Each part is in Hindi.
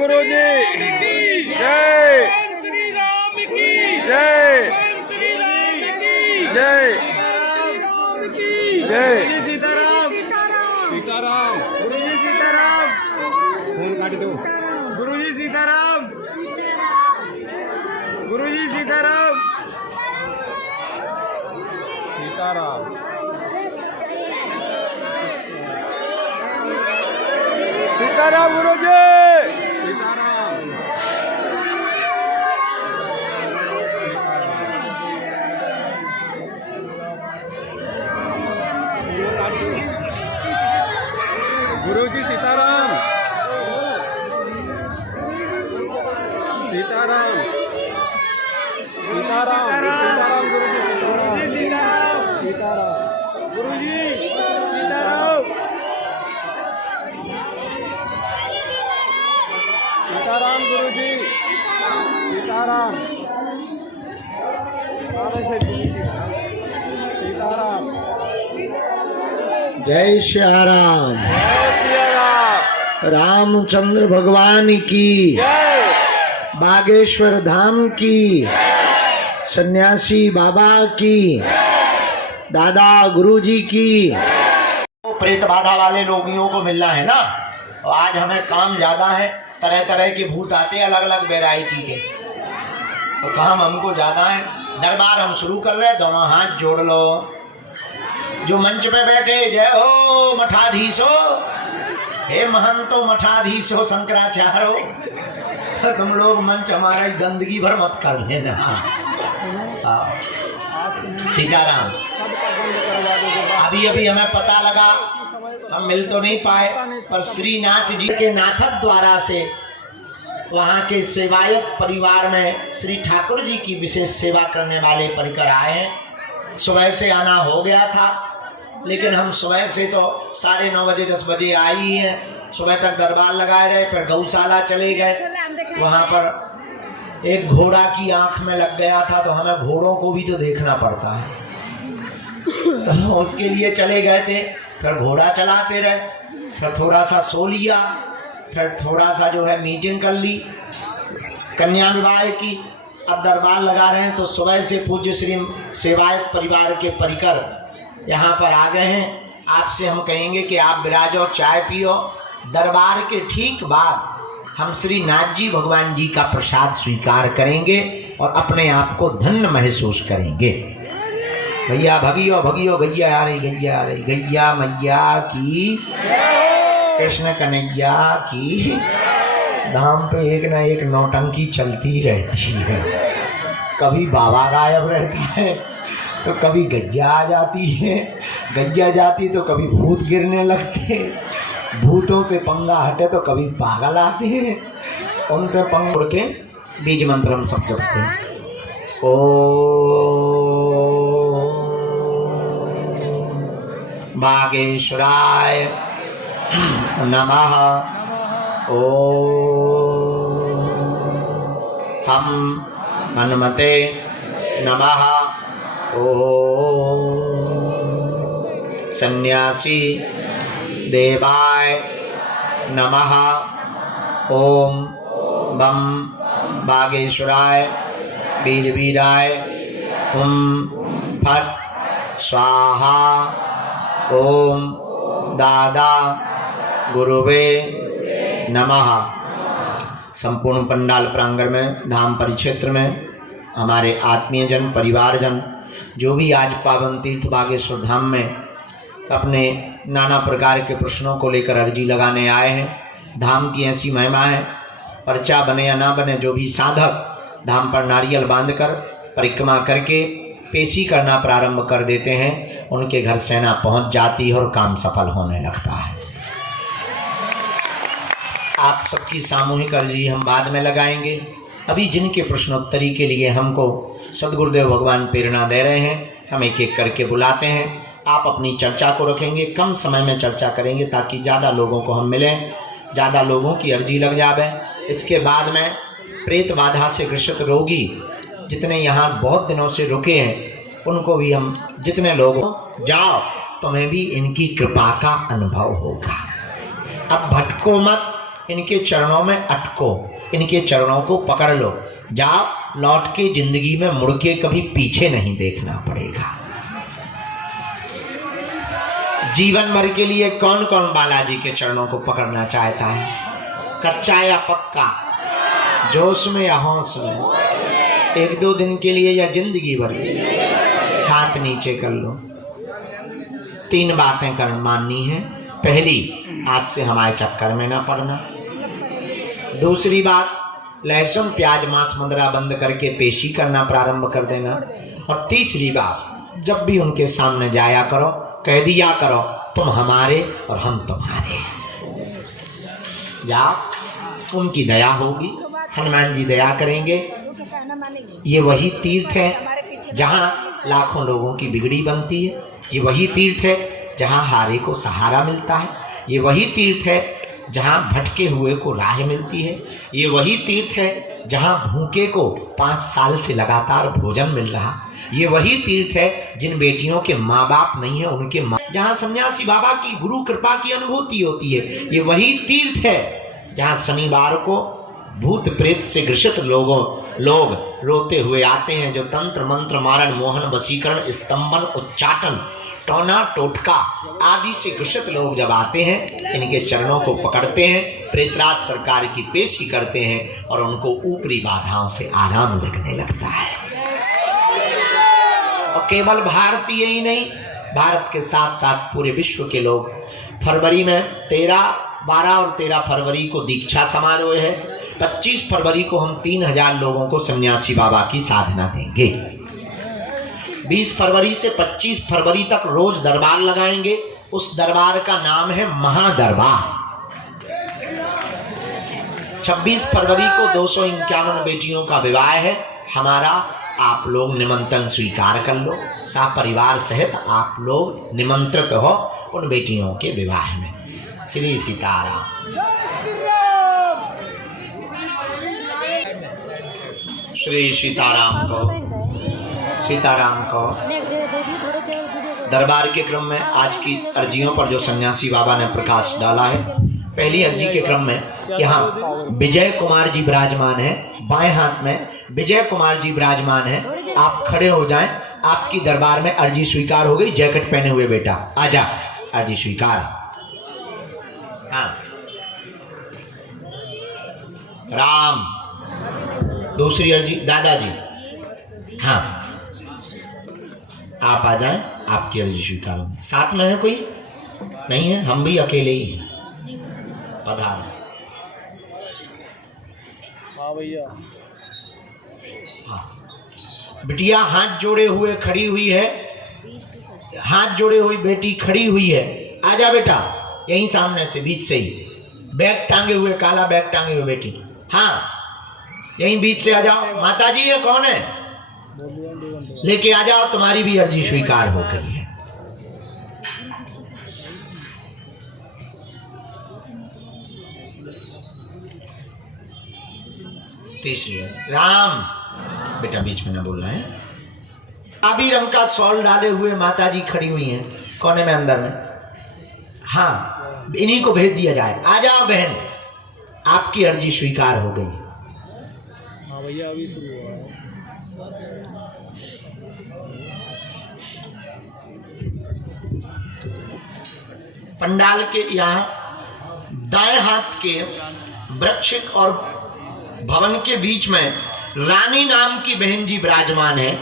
गुरु जी जय श्री राम की जय श्री राम की जय जय सीताराम सीताराम गुरु जी सीताराम फोन काट दो गुरु जी सीताराम गुरु जी सीताराम सीताराम सीताराम गुरु जी सीताराम गुरु जी सीताराम सीताराम सीताराम सीताराम गुरु जी सीताराम सीताराम गुरु जी सीताराम सीताराम गुरु जी सीताराम सीताराम जय श्री राम। रामचंद्र भगवान की जय बागेश्वर धाम की सन्यासी बाबा की दादा गुरुजी की। तो प्रेत बाधा वाले लोगियों को मिलना है ना, तो आज हमें काम ज्यादा है, तरह तरह के भूत आते हैं अलग अलग वैरायटी के, तो काम हमको ज्यादा है। दरबार हम शुरू कर रहे हैं, दोनों हाथ जोड़ लो। जो मंच पे बैठे जय हो मठाधीशो, हे महंतो मठाधीशो शंकराचार्यो, तो तुम लोग मंच हमारा गंदगी भर मत कर देना। सीताराम। अभी अभी हमें पता लगा, हम मिल तो नहीं पाए, पर श्रीनाथ जी के नाथक द्वारा से वहाँ के सेवायत परिवार में श्री ठाकुर जी की विशेष सेवा करने वाले परिकर आए हैं। सुबह से आना हो गया था, लेकिन हम सुबह से तो 9:30 बजे 10 बजे आई ही है। सुबह तक दरबार लगाए रहे, फिर गौशाला चले गए। वहाँ पर एक घोड़ा की आंख में लग गया था, तो हमें घोड़ों को भी तो देखना पड़ता है, तो उसके लिए चले गए थे। फिर घोड़ा चलाते रहे, फिर थोड़ा सा सो लिया, फिर थोड़ा सा जो है मीटिंग कर ली कन्या विवाह की। अब दरबार लगा रहे हैं, तो सुबह से पूज्य श्री सेवायत परिवार के परिकर यहाँ पर आ गए हैं। आपसे हम कहेंगे कि आप विराजो, चाय पियो। दरबार के ठीक बाद हम श्री नाथ जी भगवान जी का प्रसाद स्वीकार करेंगे और अपने आप को धन्य महसूस करेंगे। भैया भगियो भगियो गैया आ रही, गैया आ रही, गैया मैया की, कृष्ण कन्हैया की। धाम पे एक न एक नौटंकी चलती रहती है, कभी बाबा गायब रहता है, तो कभी गैया आ जाती है, गैया जाती तो कभी भूत गिरने लगते, भूतों से पंगा हटे तो कभी पागल आते हैं। उनसे पंग उड़ के बीज मंत्र हम सब जपते हैं। ओ बागेश्वराय नमः। ओ हम हनुमते नमः। ओ सन्यासी देवाय नमः। ओम बम बागेश्वराय वीरवीराय हुम फट स्वाहा। ओम दादा गुरुवे नमः। संपूर्ण पंडाल प्रांगण में, धाम परिक्षेत्र में हमारे आत्मीय जन, परिवारजन जो भी आज पावन तीर्थ बागेश्वर धाम में अपने नाना प्रकार के प्रश्नों को लेकर अर्जी लगाने आए हैं। धाम की ऐसी महिमा है, पर्चा बने या ना बने, जो भी साधक धाम पर नारियल बांधकर परिक्रमा करके पेशी करना प्रारंभ कर देते हैं, उनके घर सेना पहुंच जाती है और काम सफल होने लगता है। आप सबकी सामूहिक अर्जी हम बाद में लगाएंगे। अभी जिनके प्रश्नोत्तरी के लिए हमको सदगुरुदेव भगवान प्रेरणा दे रहे हैं, हम एक एक करके बुलाते हैं। आप अपनी चर्चा को रखेंगे, कम समय में चर्चा करेंगे ताकि ज़्यादा लोगों को हम मिलें, ज़्यादा लोगों की अर्जी लग जावे। इसके बाद में प्रेत बाधा से ग्रसित रोगी जितने यहाँ बहुत दिनों से रुके हैं, उनको भी हम जितने लोग जाओ, तुम्हें भी इनकी कृपा का अनुभव होगा। अब भटको मत, इनके चरणों में अटको, इनके चरणों को पकड़ लो, जाओ लौट के जिंदगी में मुड़ के कभी पीछे नहीं देखना पड़ेगा। जीवन भर के लिए कौन कौन बालाजी के चरणों को पकड़ना चाहता है? कच्चा या पक्का, जोश में या होश में, एक दो दिन के लिए या जिंदगी भर? हाथ नीचे कर लो। 3 बातें कर माननी है। पहली, आज से हमारे चक्कर में ना पड़ना। दूसरी बात, लहसुन प्याज मांस मदिरा बंद करके पेशी करना प्रारंभ कर देना। और तीसरी बात, जब भी उनके सामने जाया करो कह दिया करो तुम हमारे और हम तुम्हारे। जाओ, उनकी दया होगी, हनुमान जी दया करेंगे। ये वही तीर्थ है जहाँ लाखों लोगों की बिगड़ी बनती है। ये वही तीर्थ है जहाँ हारे को सहारा मिलता है। ये वही तीर्थ है जहाँ भटके हुए को राह मिलती है। ये वही तीर्थ है जहाँ भूखे को 5 साल से लगातार भोजन मिल रहा। ये वही तीर्थ है जिन बेटियों के माँ बाप नहीं है उनके माँ, जहाँ सन्यासी बाबा की गुरु कृपा की अनुभूति होती है। ये वही तीर्थ है जहाँ शनिवार को भूत प्रेत से ग्रसित लोग रोते हुए आते हैं, जो तंत्र मंत्र मारण मोहन वशीकरण स्तंभन उच्चाटन टोना टोटका आदि से ग्रसित लोग जब आते हैं, इनके चरणों को पकड़ते हैं, प्रेतराज सरकार की पेशी करते हैं और उनको ऊपरी बाधाओं से आराम लगने लगता है। और केवल भारतीय ही नहीं, भारत के साथ साथ पूरे विश्व के लोग। फरवरी में 12 और 13 फरवरी को दीक्षा समारोह है। 25 फरवरी को हम 3000 लोगों को सन्यासी बाबा की साधना देंगे। 20 फरवरी से 25 फरवरी तक रोज दरबार लगाएंगे। उस दरबार का नाम है महादरबार। 26 फरवरी को 251 बेटियों का विवाह है हमारा। आप लोग निमंत्रण स्वीकार कर लो, सपरिवार सहित आप लोग निमंत्रित हो उन बेटियों के विवाह में। श्री सीताराम। श्री सीताराम को, सीताराम को। दरबार के क्रम में आज की अर्जियों पर जो सन्यासी बाबा ने प्रकाश डाला है, पहली अर्जी के क्रम में यहाँ विजय कुमार जी विराजमान है। बाएं हाथ में विजय कुमार जी विराजमान है। आप खड़े हो जाएं। आपकी दरबार में अर्जी स्वीकार हो गई। जैकेट पहने हुए बेटा आजा, अर्जी स्वीकार। हाँ राम। दूसरी अर्जी दादाजी। हाँ आप आ जाएं, आपकी अर्जी स्वीकार होगी। साथ में है कोई? नहीं है, हम भी अकेले ही हैं। पधार। हाँ भैया। हाँ बिटिया हाथ जोड़े हुए खड़ी हुई है। हाथ जोड़े हुई बेटी खड़ी हुई है। आजा बेटा, यहीं सामने से बीच से ही। बैग टांगे हुए, काला बैग टांगे हुए बेटी। हाँ यहीं बीच से आ जाओ। माता जी ये कौन है? लेके आ जाओ, तुम्हारी भी अर्जी स्वीकार हो गई है। तीसरी राम। बेटा बीच में ना बोल रहे हैं। गुलाबी रंग का शॉल डाले हुए माता जी खड़ी हुई हैं कोने में अंदर में। हाँ इन्हीं को भेज दिया जाए। आ जाओ बहन, आपकी अर्जी स्वीकार हो गई। हाँ भैया अभी शुरू हुआ है। पंडाल के यहाँ दाएं हाथ के वृक्ष और भवन के बीच में रानी नाम की बहन जी विराजमान है।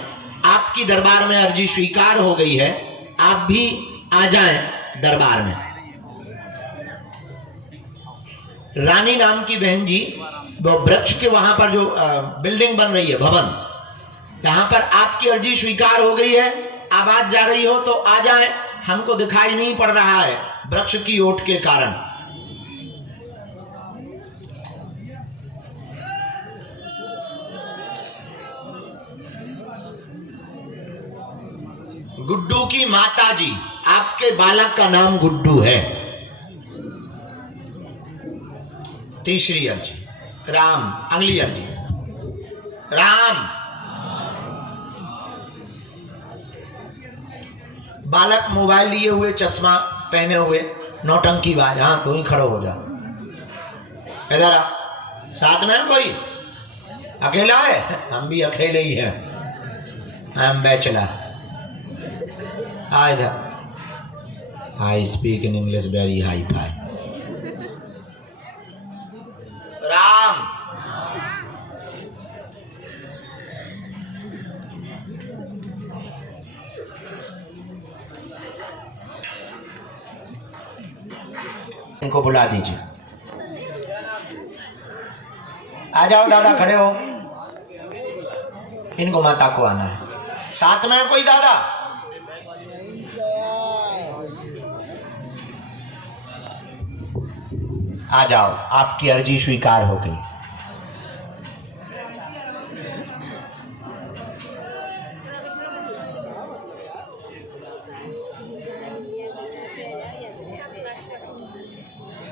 आपकी दरबार में अर्जी स्वीकार हो गई है। आप भी आ जाएं दरबार में। रानी नाम की बहन जी, वो वृक्ष के वहां पर जो बिल्डिंग बन रही है भवन, यहां पर आपकी अर्जी स्वीकार हो गई है। आवाज जा रही हो तो आ जाएं। हमको दिखाई नहीं पड़ रहा है वृक्ष की ओट के कारण। गुड्डू की माता जी, आपके बालक का नाम गुड्डू है। तीसरी अर्जी राम। अगली अर्जी राम। बालक मोबाइल लिए हुए, चश्मा पहने हुए, नौटंकी बाज। हाँ तो ही खड़ो हो जा। इधर आ, साथ में है कोई? अकेला है? हम भी अकेले ही हैं, हम बैचलर। आ इधर। I speak in English very hi fi. Ram इनको बुला दीजिए। आ जाओ दादा, खड़े हो। इनको माता को आना है। साथ में है कोई दादा? आ जाओ, आपकी अर्जी स्वीकार हो गई।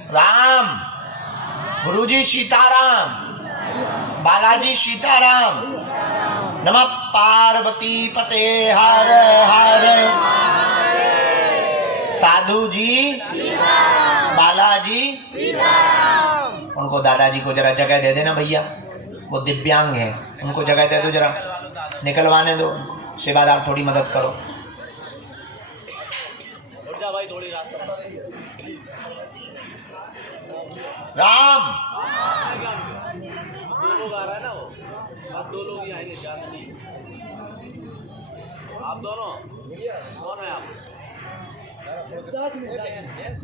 राम, गुरुजी सीताराम, बालाजी सीताराम, नमः पार्वती पते हर हर। साधु जी, बालाजी, उनको दादाजी को जरा जगह दे देना भैया, वो दिव्यांग है, उनको जगह दे दो, जरा निकलवाने दो। सेवादार थोड़ी मदद करो। राम, दो लोग आ रहा है ना, वो अब 2 लोग ही आएंगे, ज्यादा नहीं। आप दोनों कौन है? आप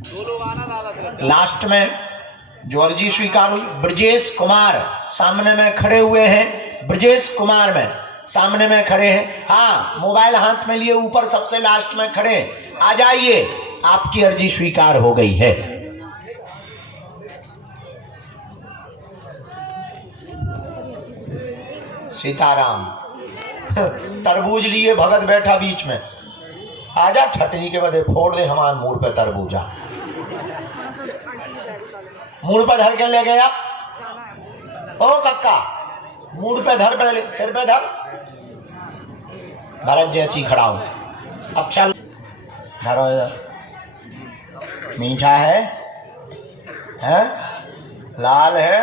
2 लोग आना दादा। लास्ट में जो अर्जी स्वीकार हुई, ब्रजेश कुमार सामने में खड़े हुए हैं। ब्रजेश कुमार में सामने में खड़े हैं। हाँ, मोबाइल हाथ में लिए ऊपर सबसे लास्ट में खड़े। आ जाइए, आपकी अर्जी स्वीकार हो गई है। सीताराम। तरबूज लिए भगत बैठा बीच में। आजा, ठटनी के बदे फोड़ दे हमारे मुंह पे तरबूजा। मुंह पे धर के ले गया। ओ कक्का, मुंह पे धर, पहले सिर पे धर। भरत जैसी खड़ा हूं। अब चल, धरो इधर। मीठा है? लाल है?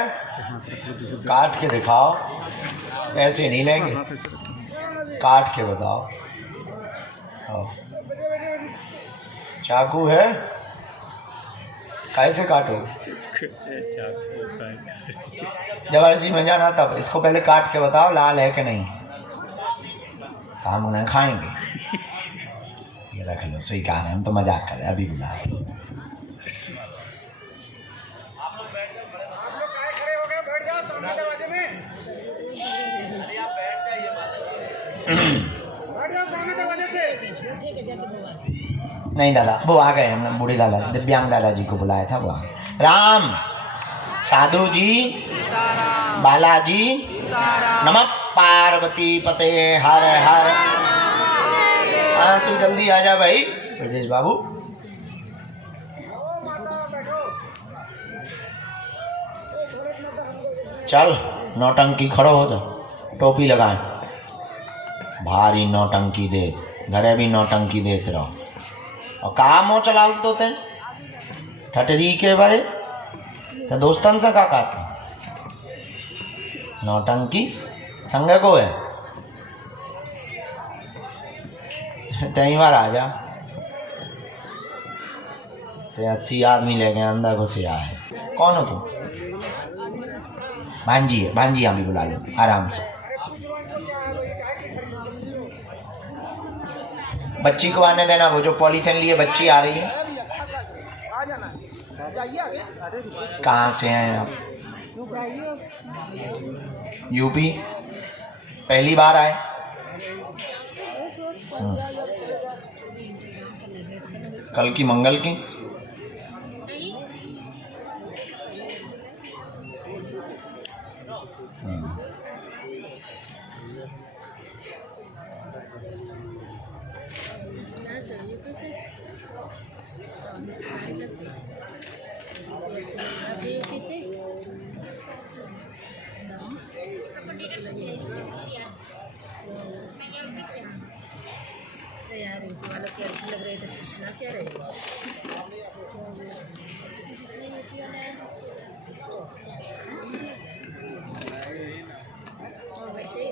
काट के दिखाओ। ऐसे नहीं लेंगे, काट के बताओ। चाकू है? कैसे काटो? जब अर्जी में जाना तब इसको पहले काट के बताओ लाल है कि नहीं, तो हम उन्हें खाएंगे। ये रख लो, स्वीकार है, हम तो मजाक कर रहे हैं, अभी बुला। नहीं दादा, वो आ गए, हमने बूढ़े दादा, दिव्यांग दादाजी को बुलाया था, वो आ गए। राम, साधु जी, बालाजी, नमः पार्वती पते हर हर। हाँ, तू जल्दी आ जा भाई ब्रजेश बाबू। चल, नौटंकी खड़ो हो जा, टोपी लगाए। भारी नौटंकी दे, घरे भी नौटंकी देते रहो। और कहा मोह चलाओ तो ते ठटरी के बारे तो दोस्तन से का कहते नौटंकी संग को है। तई बार आ जा, ते 80 आदमी ले गए, अंदर घुसिया है। कौन हो तुम? भांजी है, भांजी हम भी बुला लो आराम से। बच्ची को आने देना, वो जो पॉलीथिन लिए बच्ची आ रही है। कहाँ से हैं आप? यूपी, पहली बार आए? कल की मंगल की? यार इनको वाला क्या अच्छा लग रहा है, तो छछना क्या रहेगा।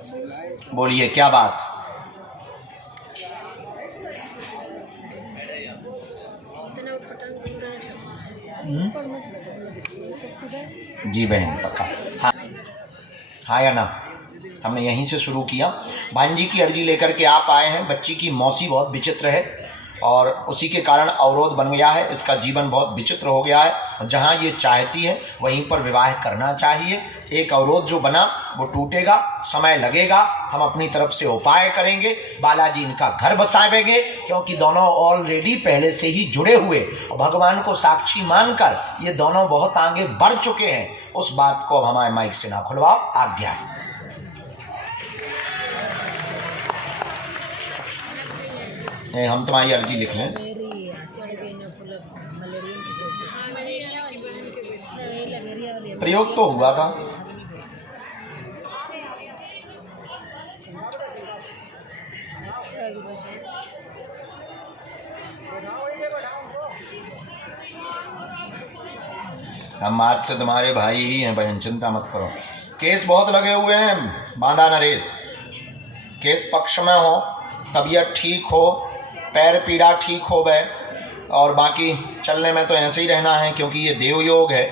बोलिए क्या बात। इतना पटन घूम रहे सब। जी बहन पक्का। हाँ हाँ या ना, हमने यहीं से शुरू किया। भांजी की अर्जी लेकर के आप आए हैं। बच्ची की मौसी बहुत विचित्र है और उसी के कारण अवरोध बन गया है। इसका जीवन बहुत विचित्र हो गया है। जहाँ ये चाहती है वहीं पर विवाह करना चाहिए। एक अवरोध जो बना वो टूटेगा, समय लगेगा। हम अपनी तरफ से उपाय करेंगे। बालाजी इनका घर बसावेंगे क्योंकि दोनों ऑलरेडी पहले से ही जुड़े हुए और भगवान को साक्षी मानकर ये दोनों बहुत आगे बढ़ चुके हैं। उस बात को अब हमारे माइक से ना खुलवाओ, आज्ञा है। हम तुम्हारी अर्जी लिख लें। प्रयोग तो हुआ था। हम आज से तुम्हारे भाई ही हैं बहन, चिंता मत करो। केस बहुत लगे हुए हैं, बांधा नरेश। केस पक्ष में हो, तबीयत ठीक हो, पैर पीड़ा ठीक हो गए और बाकी चलने में तो ऐसे ही रहना है क्योंकि ये देव योग है।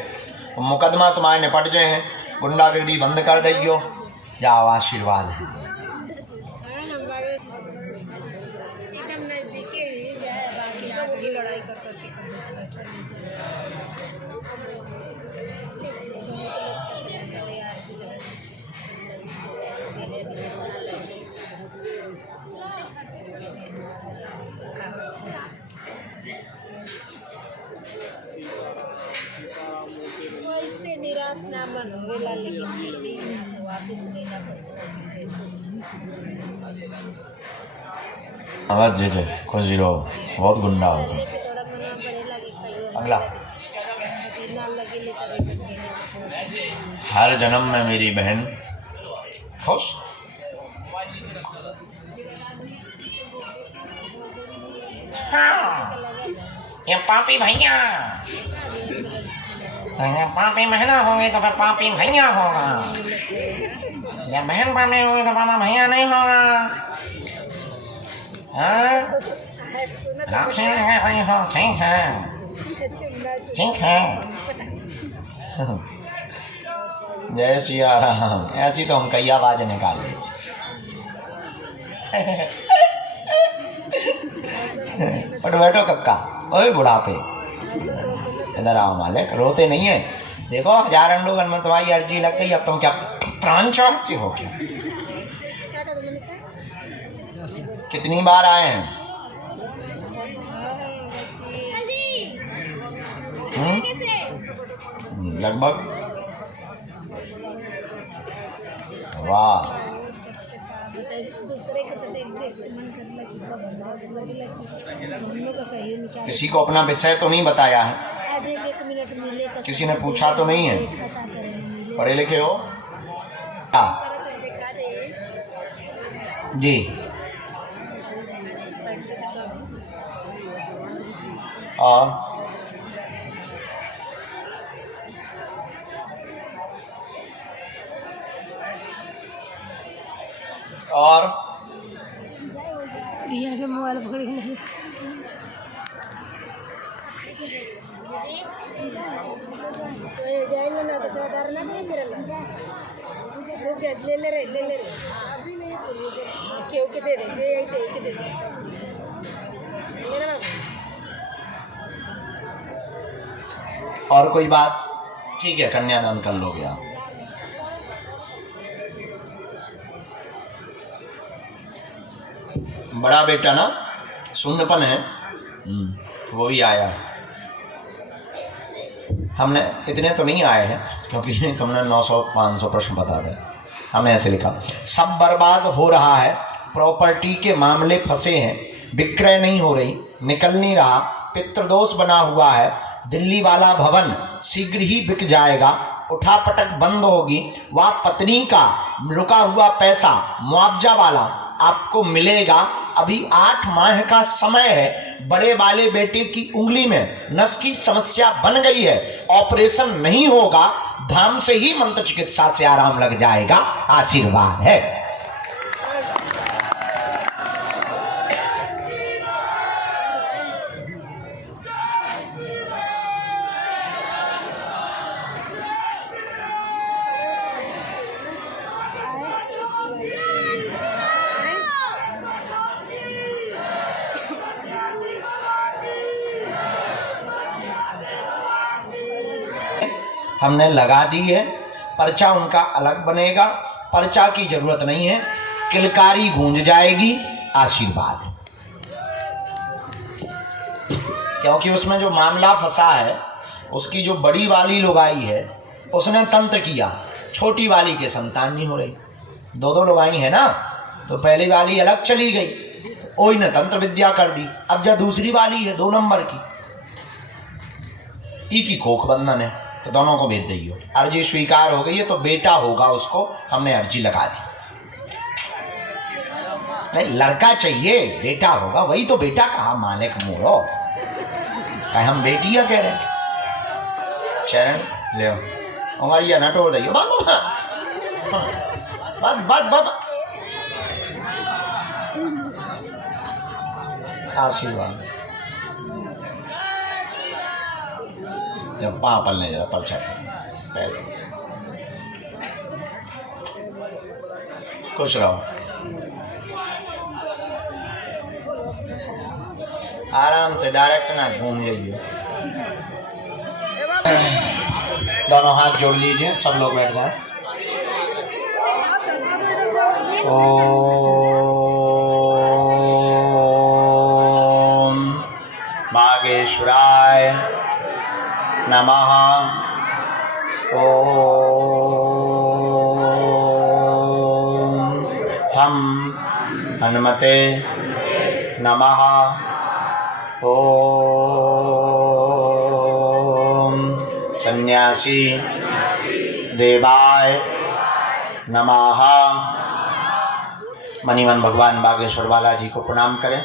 मुकदमा तुम्हारे निपट जाए हैं, गुंडागर्दी बंद कर दियो। जाओ, आशीर्वाद है। एकदम नजदीक ही जाए, बाकी आगे लड़ाई कर करके वैसे निराश ना मन होवेला, लेकिन वापस नहीं ना आवाज जी खुश जीरो बहुत गुंडा होता है। थोड़ा मना पड़ेला कि कहियो अगला ना लगे ले तरह हर जन्म में मेरी बहन खुश। हाँ, ये पापी भैया, पापी बहना होंगे तो फिर पापी भैया होगा। या बहन पापी होगी तो पापा भैया नहीं होगा। हाँ, ठीक है, ठीक है। जय सिया राम। ऐसी तो हम कई आवाज निकाल ली। उठ बैठो कक्का, ओए बुढ़ापे, इधर आओ मालिक। रोते नहीं है, देखो 1000 अंडों में तुम्हारी अर्जी लग गई। अब तुम क्या प्राण चाहती हो क्या? कितनी बार आए हैं? लगभग। वाह, किसी को अपना विषय तो नहीं बताया है? किसी ने पूछा तो नहीं है? पढ़े लिखे हो? जी। और यहाँ पे मोबाइल पकड़ के जाइए ना तो सरकार ना नहीं करेगा। रुक जा, ले ले क्यों के दे दे, जे आई दे के दे दे मेरा बात। और कोई बात? ठीक है, कन्यादान कर लोगे आप। बड़ा बेटा ना सुंदरपन है, वो भी आया है। हमने इतने तो नहीं आए हैं क्योंकि तुमने 900-500 प्रश्न बता दिए। हमने ऐसे लिखा, सब बर्बाद हो रहा है, प्रॉपर्टी के मामले फंसे हैं, विक्रय नहीं हो रही, निकल नहीं रहा, पितृदोष बना हुआ है, दिल्ली वाला भवन शीघ्र ही बिक जाएगा, उठापटक बंद होगी, वह पत्नी का रुका हुआ पैसा मुआवजा वाला आपको मिलेगा। अभी 8 माह का समय है। बड़े वाले बेटे की उंगली में नस की समस्या बन गई है, ऑपरेशन नहीं होगा, धाम से ही मंत्र चिकित्सा से आराम लग जाएगा। आशीर्वाद है। हमने लगा दी है, पर्चा उनका अलग बनेगा, पर्चा की जरूरत नहीं है, किलकारी गूंज जाएगी, आशीर्वाद। क्योंकि उसमें जो मामला फंसा है, उसकी जो बड़ी वाली लुगाई है उसने तंत्र किया, छोटी वाली के संतान नहीं हो रही। दो लुगाई है ना, तो पहली वाली अलग चली गई, ओई ने तंत्र विद्या कर दी। अब जब दूसरी वाली है 2 नंबर की, ई की कोख बंधन है, तो दोनों को भेज दियो। अर्जी स्वीकार हो गई है तो बेटा होगा, उसको हमने अर्जी लगा दी। नहीं, लड़का चाहिए, बेटा होगा, वही तो बेटा कहा, मालिक मोरो कहे हम बेटिया कह रहे हैं। चरण ले हमारी या नटोर दियो, बात आशीर्वाद। जब पाँव पलने जरा पर्चा खुश रहो, आराम से, डायरेक्ट ना घूम लीजिए। दोनों हाथ जोड़ लीजिए, सब लोग बैठ जाएं। ओम बागेश्वराय नमः। ओम हम हनुमते नमः। ओम सन्यासी देवाय नमः। मणिमन भगवान बागेश्वर बालाजी को प्रणाम करें,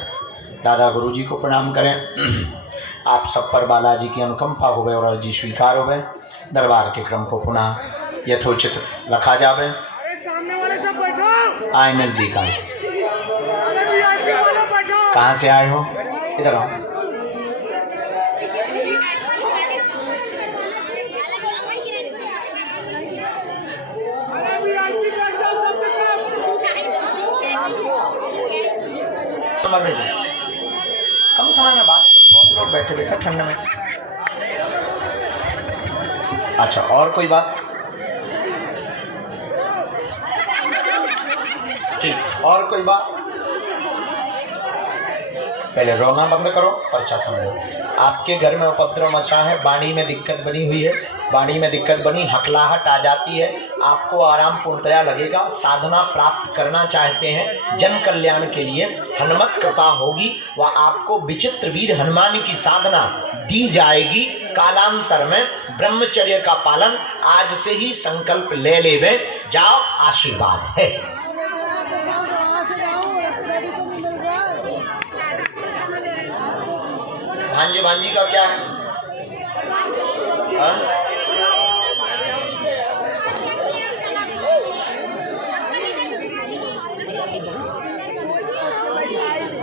दादा गुरु जी को प्रणाम करें। आप सब पर बालाजी की अनुकंपा हो गए और अर्जी स्वीकार हो गए। दरबार के क्रम को पुनः यथोचित रखा जावे। आए नजदीक आए, कहाँ से आए हो, इधर आओ। कम समय में बात, बहुत लोग बैठे बैठे ठंड में। अच्छा, और कोई बात? ठीक, और कोई बात? पहले रोना बंद करो, पर्चा समझो। आपके घर में उपद्रव मचा है, वाणी में दिक्कत बनी हुई है, वाणी में दिक्कत बनी, हकलाहट आ जाती है, आपको आराम पूर्णतया लगेगा, साधना प्राप्त करना चाहते हैं जन कल्याण के लिए, हनुमत कृपा होगी, वह आपको विचित्र वीर हनुमान की साधना दी जाएगी। कालांतर में ब्रह्मचर्य का पालन आज से ही संकल्प ले लेवे, जाओ, आशीर्वाद है। भांजे भांजी का क्या है?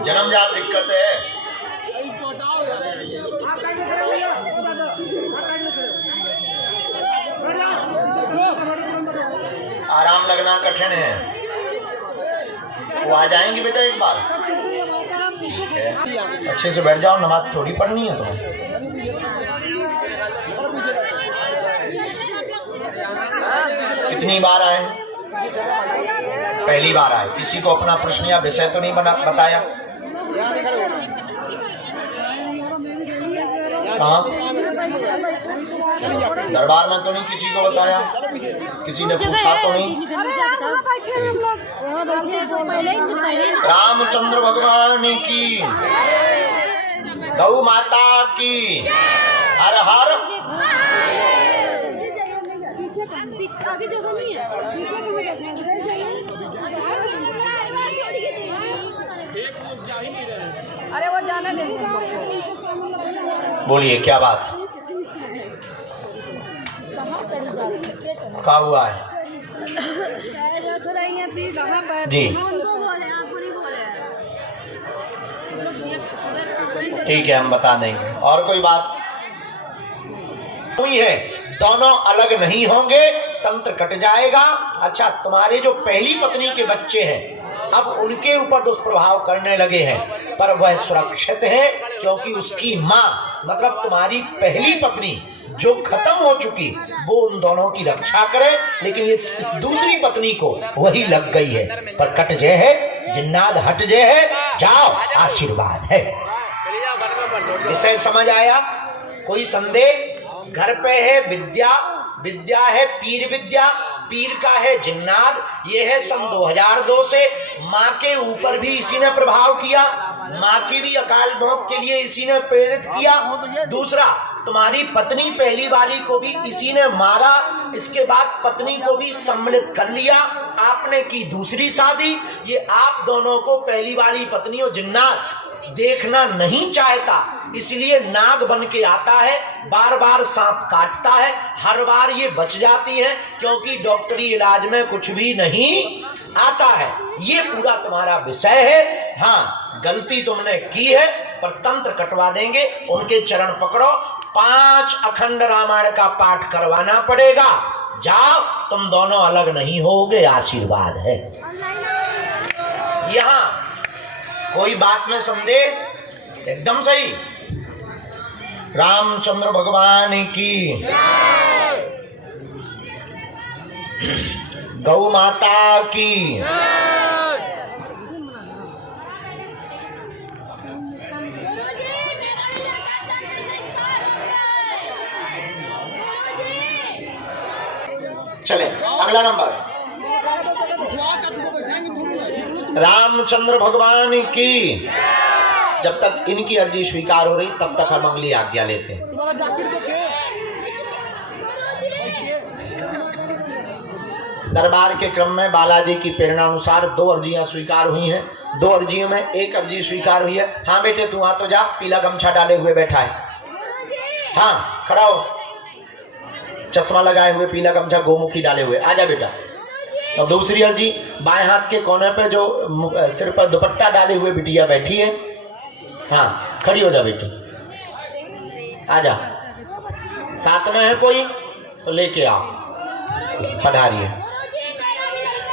जन्मजात दिक्कत है। आराम लगना कठिन है, वो आ जाएंगे बेटा एक बार। ठीक है, अच्छे से बैठ जाओ, नमाज थोड़ी पढ़नी है तुम्हें। कितनी बार आए? पहली बार आए। किसी को अपना प्रश्न या विषय तो नहीं बताया? कहाँ? दरबार में तो नहीं किसी को बताया? किसी ने पूछा तो नहीं? रामचंद्र भगवान की, गौ माता की, हर हर। अरे वो जाना नहीं। बोलिए क्या बात? क्या हुआ है? जी ठीक है, हम बता देंगे। और कोई बात हुई है? दोनों अलग नहीं होंगे, तंत्र कट जाएगा। अच्छा, तुम्हारे जो पहली पत्नी के बच्चे हैं, अब उनके ऊपर दुष्प्रभाव करने लगे हैं, पर वह सुरक्षित है, क्योंकि उसकी माँ मतलब तुम्हारी पहली पत्नी जो खत्म हो चुकी, वो उन दोनों की रक्षा करे, लेकिन ये इस दूसरी पत्नी को वही लग गई है। पर कट जय है, जिन्नाद हट जय है, जाओ आशीर्वाद है। विषय समझ आया? कोई संदेह? घर पे है विद्या, विद्या है पीर विद्या, पीर का है जिन्नाद। ये है सन 2002 से। माँ के ऊपर भी इसी ने प्रभाव किया, माँ की भी अकाल मौत के लिए इसी ने प्रेरित किया। दूसरा, तुम्हारी पत्नी पहली वाली को भी इसी ने मारा, इसके बाद पत्नी को भी सम्मिलित कर लिया। आपने की दूसरी शादी। ये आप दोनों को पहली वाली पत्नी और जिन्नात देखना नहीं चाहता, इसलिए नाग बन के आता है, बार बार सांप काटता है, हर बार ये बच जाती है, क्योंकि डॉक्टरी इलाज में कुछ भी नहीं आता है। ये पूरा तुम्हारा विषय है। हाँ, गलती तुमने की है, पर तंत्र कटवा देंगे, उनके चरण पकड़ो। 5 अखंड रामायण का पाठ करवाना पड़ेगा। जाओ, तुम दोनों अलग नहीं होगे, आशीर्वाद है। यहाँ कोई बात में संदेह? एकदम सही। रामचंद्र भगवान की, गौ माता की। चले अगला नंबर। रामचंद्र भगवान की। जब तक इनकी अर्जी स्वीकार हो रही तब तक हम अगली आज्ञा लेते हैं। दरबार के क्रम में बालाजी की प्रेरणा अनुसार 2 अर्जियां स्वीकार हुई हैं। 2 अर्जियों में एक अर्जी स्वीकार हुई है। हाँ बेटे, तू आ तो जा, पीला गमछा डाले हुए बैठा है। हाँ, खड़ा हो, चश्मा लगाए हुए, पीला गमछा गोमुखी डाले हुए, आजा बेटा। और दूसरी अर्जी, बाएं हाथ के कोने पे जो सिर पर दुपट्टा डाले हुए बिटिया बैठी है। हाँ, खड़ी हो जा बेटी, आजा। साथ में है कोई तो लेके आओ, पधारिए।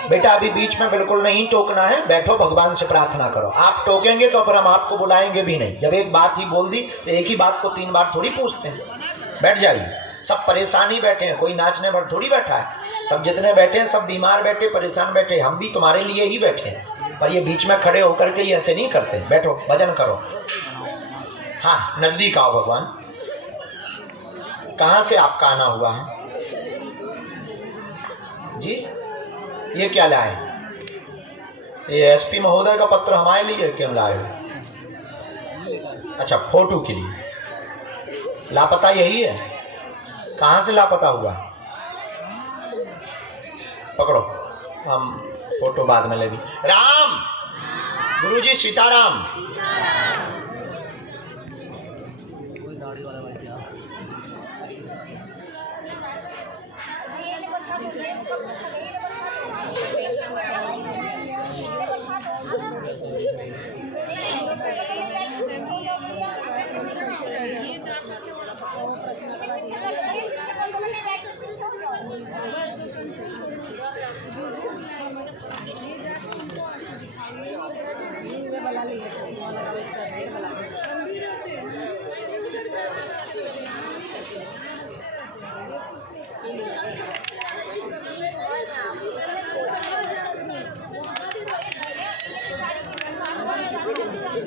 बेटा अभी बीच में बिल्कुल नहीं टोकना है, बैठो, भगवान से प्रार्थना करो। आप टोकेंगे तो फिर हम आपको बुलाएंगे भी नहीं। जब एक बात ही बोल दी तो एक ही बात को 3 बार थोड़ी पूछते हैं। बैठ जाइए। सब परेशान ही बैठे हैं, कोई नाचने पर थोड़ी बैठा है। सब जितने बैठे हैं सब बीमार बैठे, परेशान बैठे। हम भी तुम्हारे लिए ही बैठे हैं, पर ये बीच में खड़े होकर के ये ऐसे नहीं करते। बैठो, भजन करो। हाँ, नजदीक आओ भगवान। कहाँ से आपका आना हुआ है जी? ये क्या लाए? ये एसपी महोदय का पत्र हमारे लिए क्यों लाए? अच्छा, फोटो के लिए। लापता यही है? कहाँ से लापता हुआ? पकड़ो, हम फोटो बाद में लेंगे। राम, गुरुजी सीताराम।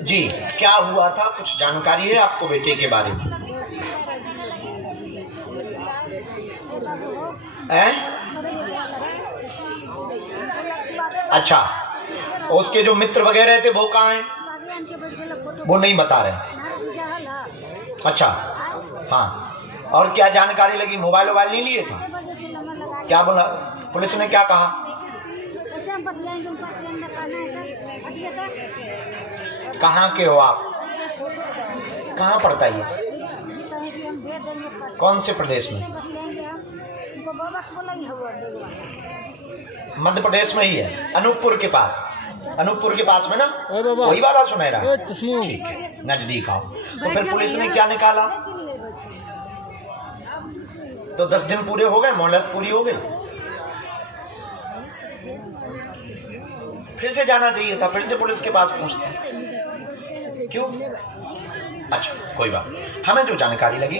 जी, क्या हुआ था? कुछ जानकारी है आपको बेटे के बारे में? अच्छा, उसके जो मित्र वगैरह थे वो कहाँ हैं? वो नहीं बता रहे। अच्छा, हाँ। और क्या जानकारी लगी? मोबाइल नहीं लिए थे? क्या बोला पुलिस ने? क्या कहा? कहाँ के हो आप? कहाँ पड़ता है ये? कौन से प्रदेश में? मध्य प्रदेश में ही है, अनूपपुर के पास। अनूपपुर के पास में ना, वही वाला सुनहरा। ठीक है, नजदीक आओ। तो फिर पुलिस ने क्या निकाला? तो 10 दिन पूरे हो गए, मोहलत पूरी हो गई। फिर से जाना चाहिए था, फिर से पुलिस के पास पूछते। क्यों? अच्छा, कोई बात। हमें जो जानकारी लगी